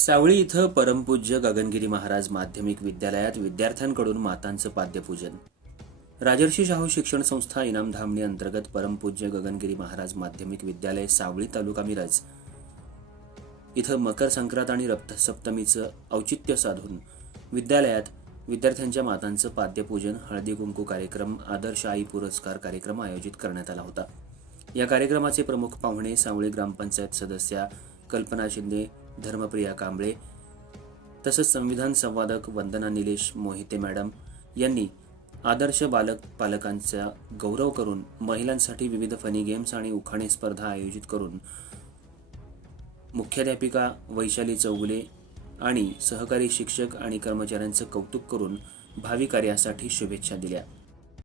सावळी इथं परमपूज्य गगनगिरी महाराज माध्यमिक विद्यालयात विद्यार्थ्यांकडून मातांचं पाद्यपूजन. राजर्षी शाहू शिक्षण संस्था इनामधामणी अंतर्गत परमपूज्य गगनगिरी महाराज माध्यमिक विद्यालय सावळी तालुका मिरज. इथं मकर संक्रांत आणि रक्तसप्तमीचं औचित्य साधून विद्यालयात विद्यार्थ्यांच्या मातांचं पाद्यपूजन हळदी कुंकू कार्यक्रम आदर्श आई पुरस्कार कार्यक्रम आयोजित करण्यात आला होता. या कार्यक्रमाचे प्रमुख पाहुणे सावळी ग्रामपंचायत सदस्या कल्पना शिंदे धर्मप्रिया कांबळे तसंच संविधान संवादक वंदना निलेश मोहिते मॅडम यांनी आदर्श बालक पालकांचा गौरव करून महिलांसाठी विविध फनी गेम्स आणि उखाणे स्पर्धा आयोजित करून मुख्याध्यापिका वैशाली चौगुले आणि सहकारी शिक्षक आणि कर्मचाऱ्यांचं कौतुक करून भावी कार्यासाठी शुभेच्छा दिल्या.